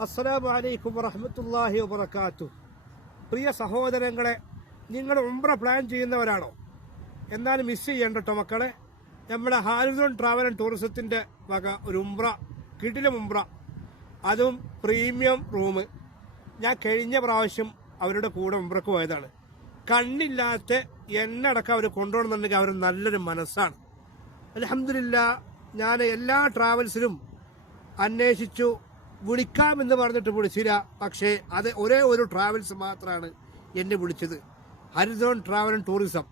അസ്സലാമു അലൈക്കും വറഹ്മത്തുള്ളാഹി വബറകാത്തു. പ്രിയ സഹോദരങ്ങളെ നിങ്ങൾ ഉംറ പ്ലാൻ ചെയ്യുന്നവരാണോ? എന്നാൽ മിസ് ചെയ്യണ്ട കേട്ടോ മക്കളെ. നമ്മുടെ ഹാരിസോൺ ട്രാവൽ ആൻഡ് ടൂറിസത്തിന്റെ വക ഒരു ഉംറ കിടിലും ഉംറ. അതും പ്രീമിയം റൂം ഞാൻ കഴിഞ്ഞ പ്രാവശ്യം അവരുടെ കൂടെ ഉംറക്ക് പോയതാണ്. കണ്ണില്ലാത്ത എന്നടക്കം അവർ കൊണ്ടുപോകണമെന്നുണ്ടെങ്കിൽ അവർ നല്ലൊരു മനസ്സാണ്. അലഹമില്ല ഞാൻ എല്ലാ ട്രാവൽസിലും അന്വേഷിച്ചു വിളിക്കാമെന്ന് പറഞ്ഞിട്ട് വിളിച്ചില്ല. പക്ഷേ അത് ഒരേ ഒരു ട്രാവൽസ് മാത്രമാണ് എന്നെ വിളിച്ചത്. ഹരിസോൺ ട്രാവൽ ആൻഡ് ടൂറിസം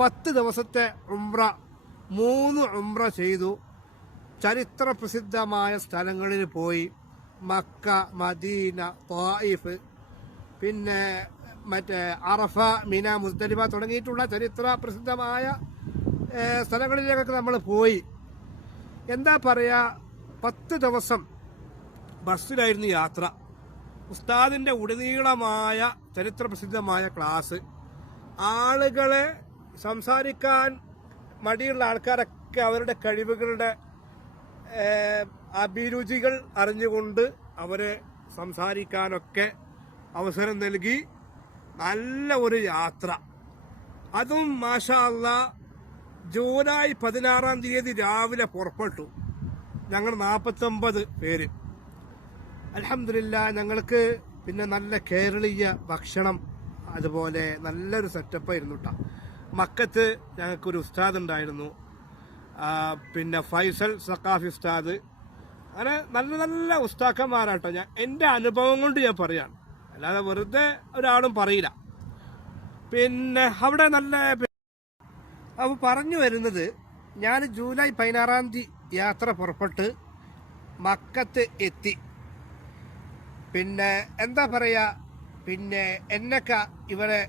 പത്ത് ദിവസത്തെ ഉംറ മൂന്ന് ഉംറ ചെയ്തു. ചരിത്ര പ്രസിദ്ധമായ സ്ഥലങ്ങളിൽ പോയി. മക്ക മദീന തായിഫ് പിന്നെ മറ്റേ അറഫ മിന മുസ്ദലിഫ തുടങ്ങിയിട്ടുള്ള ചരിത്ര പ്രസിദ്ധമായ സ്ഥലങ്ങളിലേക്കൊക്കെ നമ്മൾ പോയി. എന്താ പറയുക പത്ത് ദിവസം ബസ്സിലായിരുന്നു യാത്ര. ഉസ്താദിന്റെ ഉടനീളമായ ചരിത്രപ്രസിദ്ധമായ ക്ലാസ് ആളുകളെ സംസാരിക്കാൻ മടിയുള്ള ആൾക്കാരൊക്കെ അവരുടെ കഴിവുകളുടെ അഭിരുചികൾ അറിഞ്ഞുകൊണ്ട് അവരെ സംസാരിക്കാനൊക്കെ അവസരം നൽകി. നല്ല ഒരു യാത്ര. അതും മാഷാ ജൂലൈ പതിനാറാം തീയതി രാവിലെ പുറപ്പെട്ടു. ഞങ്ങൾ നാൽപ്പത്തൊമ്പത് പേര്. അലഹമില്ല ഞങ്ങൾക്ക് പിന്നെ നല്ല കേരളീയ ഭക്ഷണം അതുപോലെ നല്ലൊരു സെറ്റപ്പ് ആയിരുന്നു കേട്ടോ മക്കത്ത് ഞങ്ങൾക്കൊരു ഉസ്താദ് ഉണ്ടായിരുന്നു. പിന്നെ ഫൈസൽ സക്കാഫി ഉസ്താദ്. അങ്ങനെ നല്ല നല്ല ഉസ്താക്കന്മാരാട്ടോ ഞാൻ. എന്റെ അനുഭവം കൊണ്ട് ഞാൻ പറയാണ്. അല്ലാതെ വെറുതെ ഒരാളും പറയില്ല. പിന്നെ അവിടെ നല്ല അപ്പോൾ പറഞ്ഞു വരുന്നത് ഞാൻ ജൂലൈ പതിനാറാം തീയതി യാത്ര പുറപ്പെട്ട് മക്കത്ത് എത്തി. പിന്നെ എന്താ പറയുക പിന്നെ എന്നൊക്കെ ഇവരെ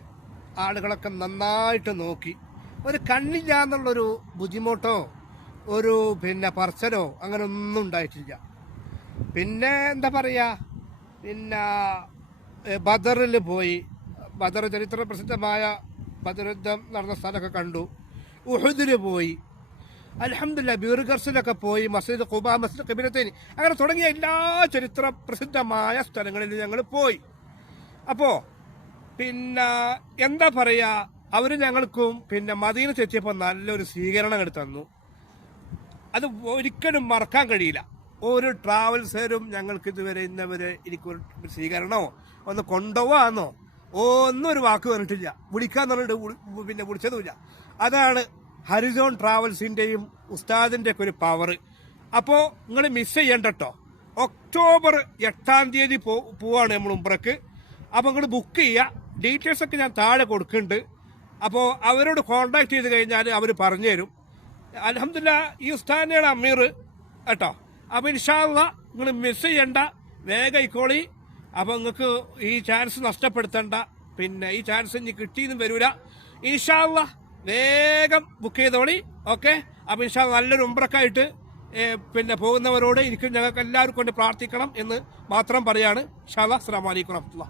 ആളുകളൊക്കെ നന്നായിട്ട് നോക്കി. ഒരു കണ്ണില്ല എന്നുള്ളൊരു ബുദ്ധിമുട്ടോ ഒരു പിന്നെ പറച്ചലോ അങ്ങനെ ഒന്നും ഉണ്ടായിട്ടില്ല. പിന്നെ എന്താ പറയുക പിന്നെ ബദറിൽ പോയി. ബദർ ചരിത്ര പ്രസിദ്ധമായ ബദർ യുദ്ധം നടന്ന സ്ഥലമൊക്കെ കണ്ടു. ഉഹുദിൽ പോയി. അലഹമില്ല ബീർഗർസിലൊക്കെ പോയി മസ്ജിദ് കുബ മസ്ജിദ് കബിലത്തേനി അങ്ങനെ തുടങ്ങിയ എല്ലാ ചരിത്ര പ്രസിദ്ധമായ സ്ഥലങ്ങളിൽ ഞങ്ങൾ പോയി. അപ്പോൾ പിന്നെ എന്താ പറയുക അവർ ഞങ്ങൾക്കും പിന്നെ മദീന ചെത്തിയപ്പോൾ നല്ലൊരു സ്വീകരണം എടുത്തു തന്നു. അത് ഒരിക്കലും മറക്കാൻ കഴിയില്ല. ഒരു ട്രാവൽസരും ഞങ്ങൾക്ക് ഇതുവരെ ഇന്നവരെ എനിക്കൊരു സ്വീകരണമോ ഒന്ന് കൊണ്ടുപോവാന്നോ ഒന്നും ഒരു വാക്ക് പറഞ്ഞിട്ടില്ല. വിളിക്കാൻ പറഞ്ഞിട്ട് പിന്നെ വിളിച്ചതുമില്ല. അതാണ് ഹരിസോൺ ട്രാവൽസിന്റെയും ഉസ്താദിന്റെ ഒക്കെ ഒരു പവർ അപ്പോൾ നിങ്ങൾ മിസ് ചെയ്യണ്ട കേട്ടോ ഒക്ടോബർ എട്ടാം തീയതി പോ പോവാണ് നമ്മൾ ഉംറക്ക്. അപ്പോൾ നിങ്ങൾ ബുക്ക് ചെയ്യുക ഡീറ്റെയിൽസ് ഒക്കെ ഞാൻ താഴെ കൊടുക്കുന്നുണ്ട്. അപ്പോൾ അവരോട് കോൺടാക്ട് ചെയ്ത് കഴിഞ്ഞാൽ അവർ പറഞ്ഞു തരും അലഹമില്ല ഈ ഉസ്താദിനെയാണ് അമീർ കേട്ടോ. അപ്പോൾ ഇൻഷാല്ല നിങ്ങൾ മിസ് ചെയ്യണ്ട. വേഗം ഇക്കോളി അപ്പോൾ നിങ്ങൾക്ക് ഈ ചാൻസ് നഷ്ടപ്പെടുത്തണ്ട. പിന്നെ ഈ ചാൻസ് ഇനി കിട്ടിയെന്നും വരൂല. ഇൻഷാല്ല വേഗം ബുക്ക് ചെയ്തോളി ഓക്കെ അപ്പം ഇൻഷാ നല്ലൊരു ഉമ്പ്രക്കായിട്ട് പിന്നെ പോകുന്നവരോട് എനിക്കും ഞങ്ങൾക്ക് എല്ലാവർക്കും കൊണ്ട് പ്രാർത്ഥിക്കണം എന്ന് മാത്രം പറയാണ്. ഷാല അസ്സാം വലൈക്കും വറഹമത്തുള്ള